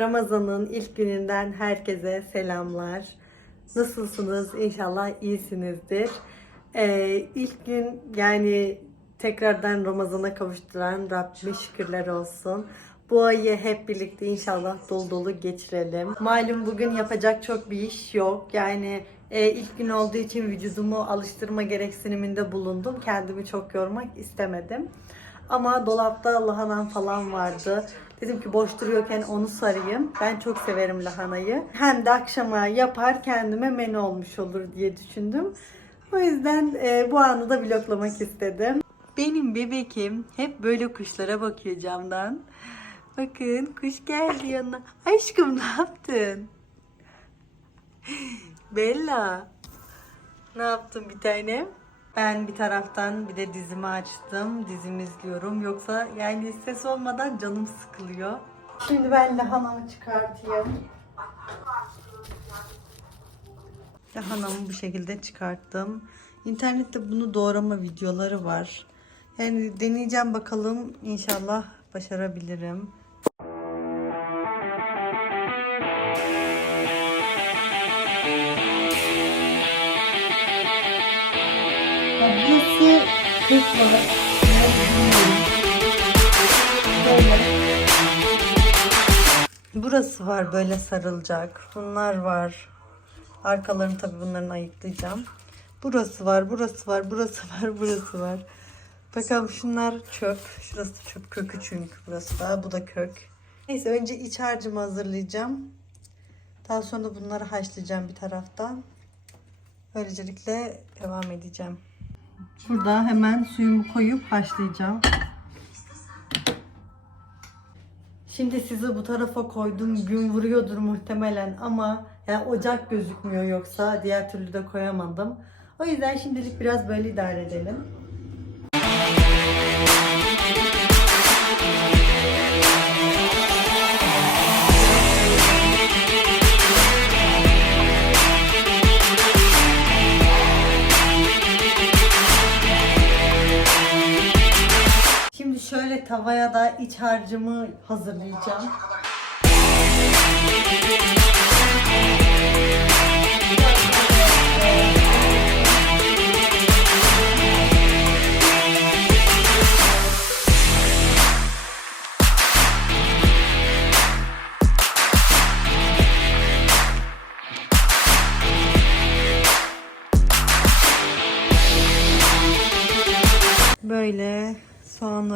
Ramazan'ın ilk gününden herkese selamlar. Nasılsınız? İnşallah iyisinizdir. Ee, ilk gün yani tekrardan Ramazan'a kavuşturan Rabbime şükürler olsun. Bu ayı hep birlikte inşallah dolu dolu geçirelim. Malum bugün yapacak çok bir iş yok. Yani e, ilk gün olduğu için vücudumu alıştırma gereksiniminde bulundum. Kendimi çok yormak istemedim. Ama dolapta lahanam falan vardı. Dedim ki boş duruyorken onu sarayım. Ben çok severim lahanayı. Hem de akşama yapar kendime menü olmuş olur diye düşündüm. O yüzden e, bu anı da vloglamak istedim. Benim bebekim hep böyle kuşlara bakıyor camdan. Bakın kuş geldi yanına. Aşkım ne yaptın? Bella. Ne yaptın bir tanem? Ben bir taraftan bir de dizimi açtım. Dizimi izliyorum. Yoksa yani ses olmadan canım sıkılıyor. Şimdi ben lahanamı çıkartayım. Lahanamı bu şekilde çıkarttım. İnternette bunu doğrama videoları var. Yani deneyeceğim bakalım. İnşallah başarabilirim. Burası var. Böyle. Sarılacak. Bunlar var. Arkalarını tabii bunların ayıklayacağım. Burası var, burası var, burası var, burası var. Bakalım şunlar çöp. Şurası çöp kökü çünkü burası da. Bu da kök. Neyse önce iç harcımı hazırlayacağım. Daha sonra da bunları haşlayacağım bir taraftan. Böylelikle devam edeceğim. Burada hemen suyumu koyup haşlayacağım. Şimdi sizi bu tarafa koydum. Gün vuruyordur muhtemelen ama yani ocak gözükmüyor yoksa diğer türlü de koyamadım. O yüzden şimdilik biraz böyle idare edelim. Tavaya da iç harcımı hazırlayacağım.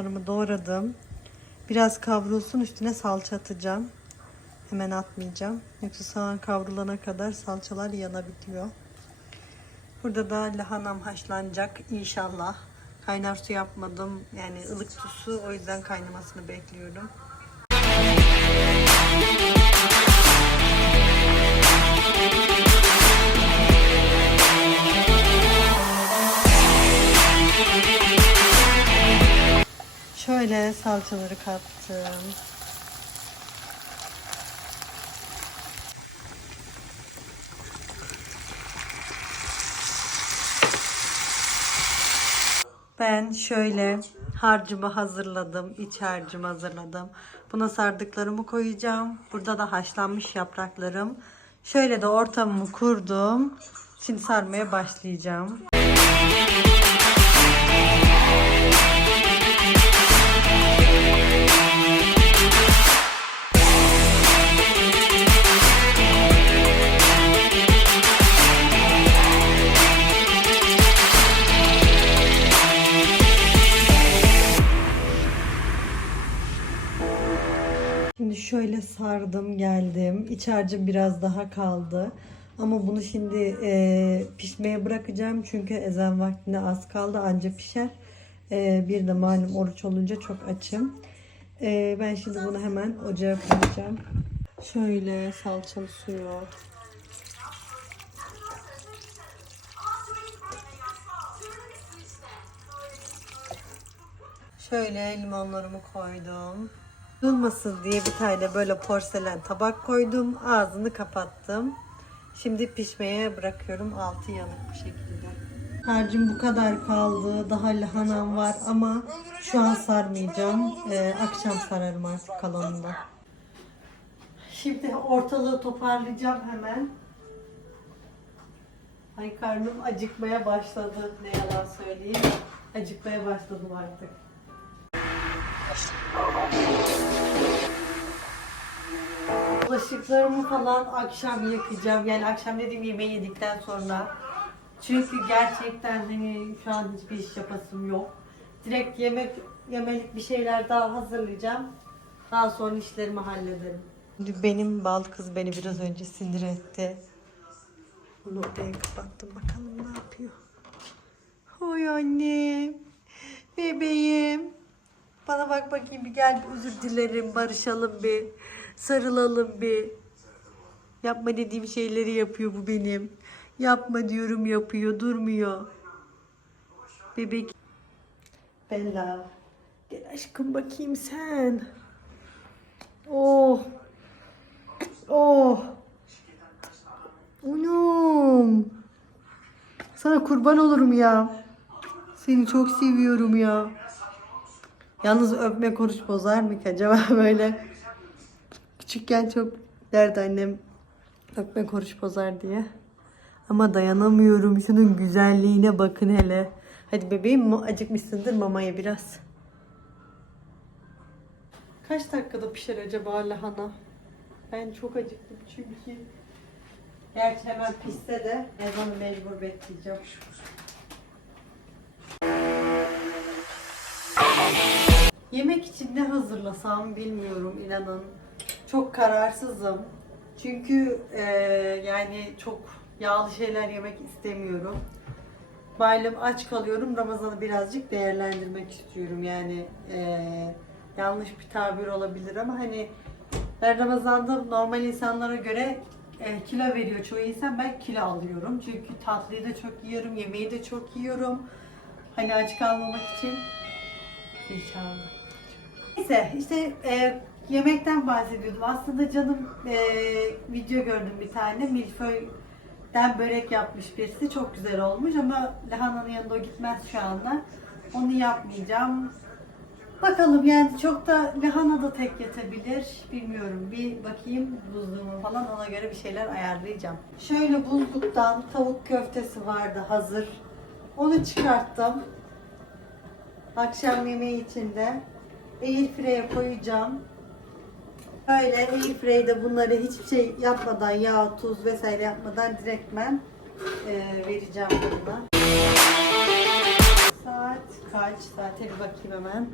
Soğanlarımı doğradım. Biraz kavrulsun üstüne salça atacağım. Hemen atmayacağım. Yoksa soğan kavrulana kadar salçalar yanabiliyor. Burada da lahanam haşlanacak inşallah. Kaynar su yapmadım. Yani ılık su o yüzden kaynamasını bekliyorum. Şöyle salçaları kattım. Ben şöyle harcımı hazırladım. iç harcımı hazırladım. Buna sardıklarımı koyacağım. Burada da haşlanmış yapraklarım. Şöyle de ortamımı kurdum. Şimdi sarmaya başlayacağım. Şimdi şöyle sardım geldim. İç harcım biraz daha kaldı. Ama bunu şimdi e, pişmeye bırakacağım. Çünkü ezan vaktine az kaldı. Anca pişer. E, bir de malum oruç olunca çok açım. E, ben şimdi bunu hemen ocağa koyacağım. Şöyle salçalı suyu. Şöyle limonlarımı koydum. Dulmasın diye bir tane böyle porselen tabak koydum. Ağzını kapattım. Şimdi pişmeye bırakıyorum. Altı yanık bu şekilde. Harcım bu kadar kaldı. Daha lahanam var ama şu an sarmayacağım. Ee, akşam sararım artık kalanında. Şimdi ortalığı toparlayacağım hemen. Ay karnım acıkmaya başladı. Ne yalan söyleyeyim. Acıkmaya başladım artık. Bulaşıklarımı falan akşam yıkayacağım. Yani akşam dediğim yemeği yedikten sonra. Çünkü gerçekten hani şu an hiçbir iş yapasım yok. Direkt yemek yemelik bir şeyler daha hazırlayacağım. Daha sonra işlerimi hallederim. Benim bal kız beni biraz önce sinir etti. Bunu odaya kapattım. Bakalım ne yapıyor. Oy annem. Bebeğim. Bana bak bakayım bir gel bir özür dilerim. Barışalım bir. Sarılalım bir. Yapma dediğim şeyleri yapıyor bu benim. Yapma diyorum yapıyor. Durmuyor. Bebek. Bella. Gel aşkım bakayım sen. Oh. Oh. Unum. Sana kurban olurum ya. Seni çok seviyorum ya. Yalnız öpme konuş bozar mı ki acaba böyle? Küçükken çok derdi annem öpme konuş bozar diye. Ama dayanamıyorum. Şunun güzelliğine bakın hele. Hadi bebeğim acıkmışsındır mamaya biraz. Kaç dakikada pişer acaba lahana? Ben çok acıktım çünkü. Gerçi hemen pişse de ezanı mecbur bekleyeceğim. Yemek için ne hazırlasam bilmiyorum inanın. Çok kararsızım. Çünkü e, yani çok yağlı şeyler yemek istemiyorum. Malum aç kalıyorum. Ramazan'ı birazcık değerlendirmek istiyorum. Yani e, yanlış bir tabir olabilir ama hani ben Ramazan'da normal insanlara göre e, kilo veriyor çoğu insan. Ben kilo alıyorum. Çünkü tatlıyı da çok yiyorum, yemeği de çok yiyorum. Hani aç kalmamak için. İnşallah. Neyse işte e, yemekten bahsediyordum. Aslında canım e, video gördüm bir tane. Milföy'den börek yapmış birisi. Çok güzel olmuş ama lahananın yanında o gitmez şu anda. Onu yapmayacağım. Bakalım yani çok da lahana da tek yetebilir. Bilmiyorum. Bir bakayım buzluğuma falan ona göre bir şeyler ayarlayacağım. Şöyle buzluktan tavuk köftesi vardı hazır. Onu çıkarttım. Akşam yemeği içinde airfryer'e koyacağım. Böyle airfryer'de bunları hiçbir şey yapmadan yağ, tuz vesaire yapmadan direktmen e, vereceğim burada. Saat kaç? Saate bir bakayım hemen.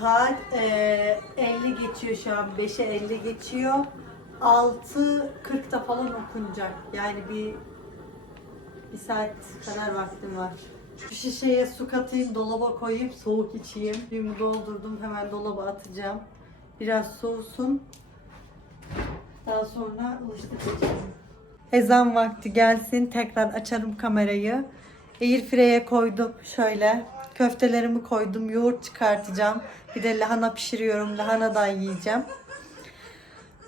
Saat e, 50 geçiyor şu an. 5'e 50 geçiyor. 6.40'da falan okunacak. Yani bir bir saat kadar vaktim var. Şu şişeye su katayım, dolaba koyayım, soğuk içeyim. Suyumu doldurdum, hemen dolaba atacağım. Biraz soğusun. Daha sonra ılıştıracağım. Ezan vakti gelsin, tekrar açarım kamerayı. Airfryer'e koydum şöyle. Köftelerimi koydum, yoğurt çıkartacağım. Bir de lahana pişiriyorum, lahanadan yiyeceğim.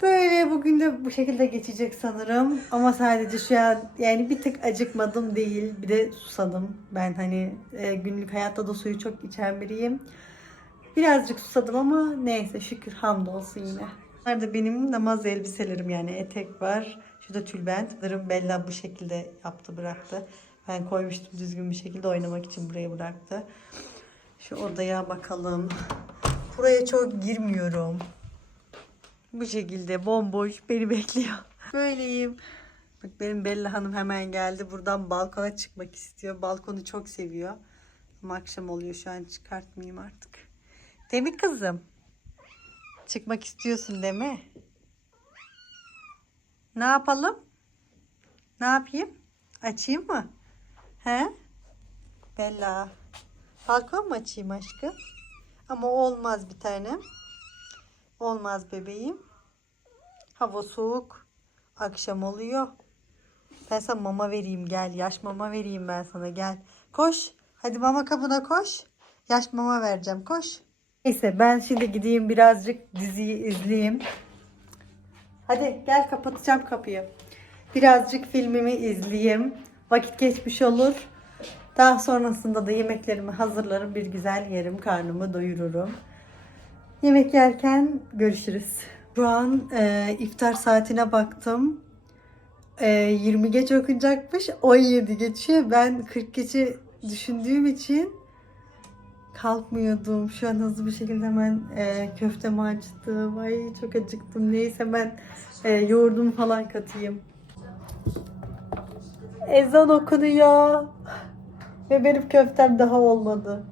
Böyle bugün de bu şekilde geçecek sanırım. Ama sadece şu an yani bir tık acıkmadım değil. Bir de susadım. Ben hani e, günlük hayatta da suyu çok içen biriyim. Birazcık susadım ama neyse şükür hamdolsun yine. Bunlar benim namaz elbiselerim yani etek var. Şurada tülbent. Sanırım Bella bu şekilde yaptı bıraktı. Ben koymuştum düzgün bir şekilde oynamak için buraya bıraktı. Şu odaya bakalım. Buraya çok girmiyorum. Bu şekilde bomboş beni bekliyor. Böyleyim. Bak benim Bella Hanım hemen geldi. Buradan balkona çıkmak istiyor. Balkonu çok seviyor. Ama akşam oluyor şu an çıkartmayayım artık. Değil mi kızım? Çıkmak istiyorsun değil mi? Ne yapalım? Ne yapayım? Açayım mı? He? Bella. Balkon mu açayım aşkım? Ama olmaz bir tanem. Olmaz bebeğim. Hava soğuk. Akşam oluyor. Ben sana mama vereyim gel. Yaş mama vereyim ben sana gel. Koş. Hadi mama kabına koş. Yaş mama vereceğim koş. Neyse ben şimdi gideyim birazcık diziyi izleyeyim. Hadi gel kapatacağım kapıyı. Birazcık filmimi izleyeyim. Vakit geçmiş olur. Daha sonrasında da yemeklerimi hazırlarım. Bir güzel yerim. Karnımı doyururum. Yemek yerken görüşürüz. Şu an e, iftar saatine baktım. E, 20 geç okunacakmış. 17 geçiyor. Ben 40 geçi düşündüğüm için kalkmıyordum. Şu an hızlı bir şekilde hemen e, köftemi açtım. Ay çok acıktım. Neyse ben e, yoğurdumu falan katayım. Ezan okunuyor. Ve benim köftem daha olmadı.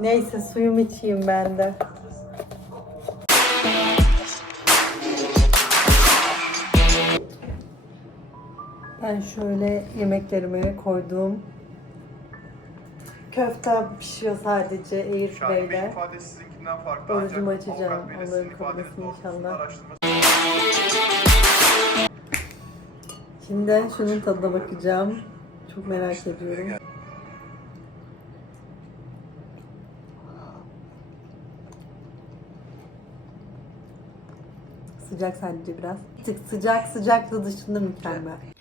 Neyse suyumu içeyim ben de. Ben şöyle yemeklerimi koydum. Köfte pişiyor sadece sizinkinden farklı Orucumu açacağım, avukat Bey de Allah'ın sizin kabul ifadeniz etsin doğrultusunda inşallah. Şimdi şunun tadına bakacağım. Çok merak ediyorum. Sıcak sadece biraz. Bir tık sıcak sıcaklığı dışında mükemmel.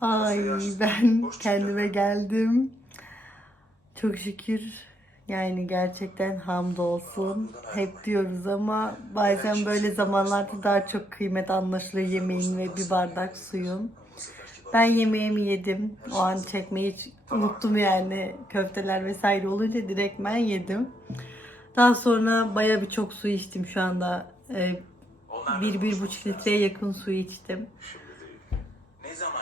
Ay ben kendime geldim. Çok şükür yani gerçekten hamdolsun. Hep diyoruz ama bazen böyle zamanlarda daha çok kıymet anlaşılıyor yemeğin ve bir bardak suyun. Ben yemeğimi yedim. O an çekmeyi hiç unuttum yani. Köfteler vesaire olunca direkt ben yedim. Daha sonra baya bir çok su içtim şu anda. Ee, bir, bir buçuk litreye yakın su içtim.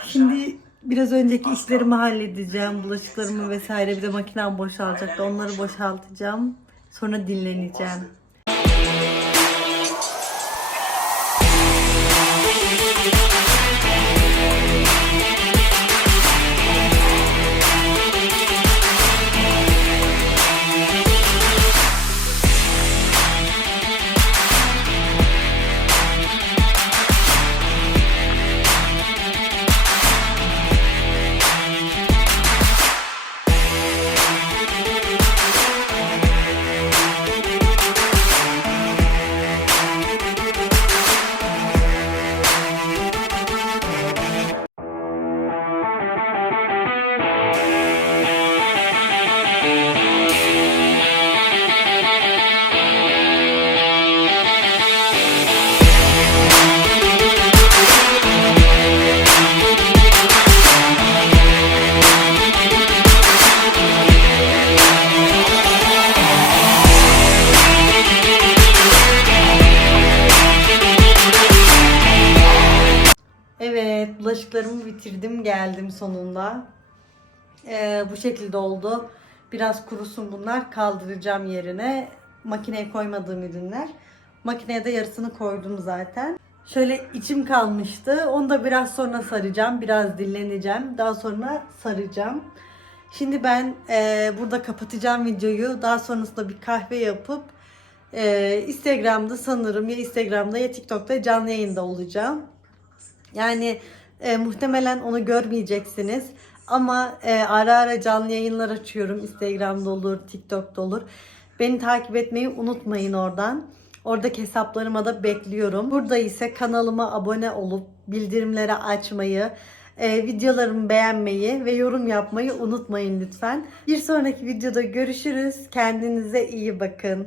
Şimdi biraz önceki işlerimi halledeceğim. Bulaşıklarımı vesaire bir de makinem boşalacaktı. Onları boşaltacağım. Sonra dinleneceğim. Geldim sonunda. Ee, bu şekilde oldu. Biraz kurusun bunlar, kaldıracağım yerine. Makineye koymadığım ürünler. Makineye de yarısını koydum zaten. Şöyle içim kalmıştı. Onu da biraz sonra saracağım. Biraz dinleneceğim. Daha sonra saracağım. Şimdi ben e, burada kapatacağım videoyu. Daha sonrasında bir kahve yapıp e, Instagram'da sanırım ya Instagram'da ya TikTok'ta canlı yayında olacağım. Yani e, muhtemelen onu görmeyeceksiniz. Ama e, ara ara canlı yayınlar açıyorum. Instagram'da olur, TikTok'ta olur. Beni takip etmeyi unutmayın oradan. Oradaki hesaplarıma da bekliyorum. Burada ise kanalıma abone olup bildirimleri açmayı, e, videolarımı beğenmeyi ve yorum yapmayı unutmayın lütfen. Bir sonraki videoda görüşürüz. Kendinize iyi bakın.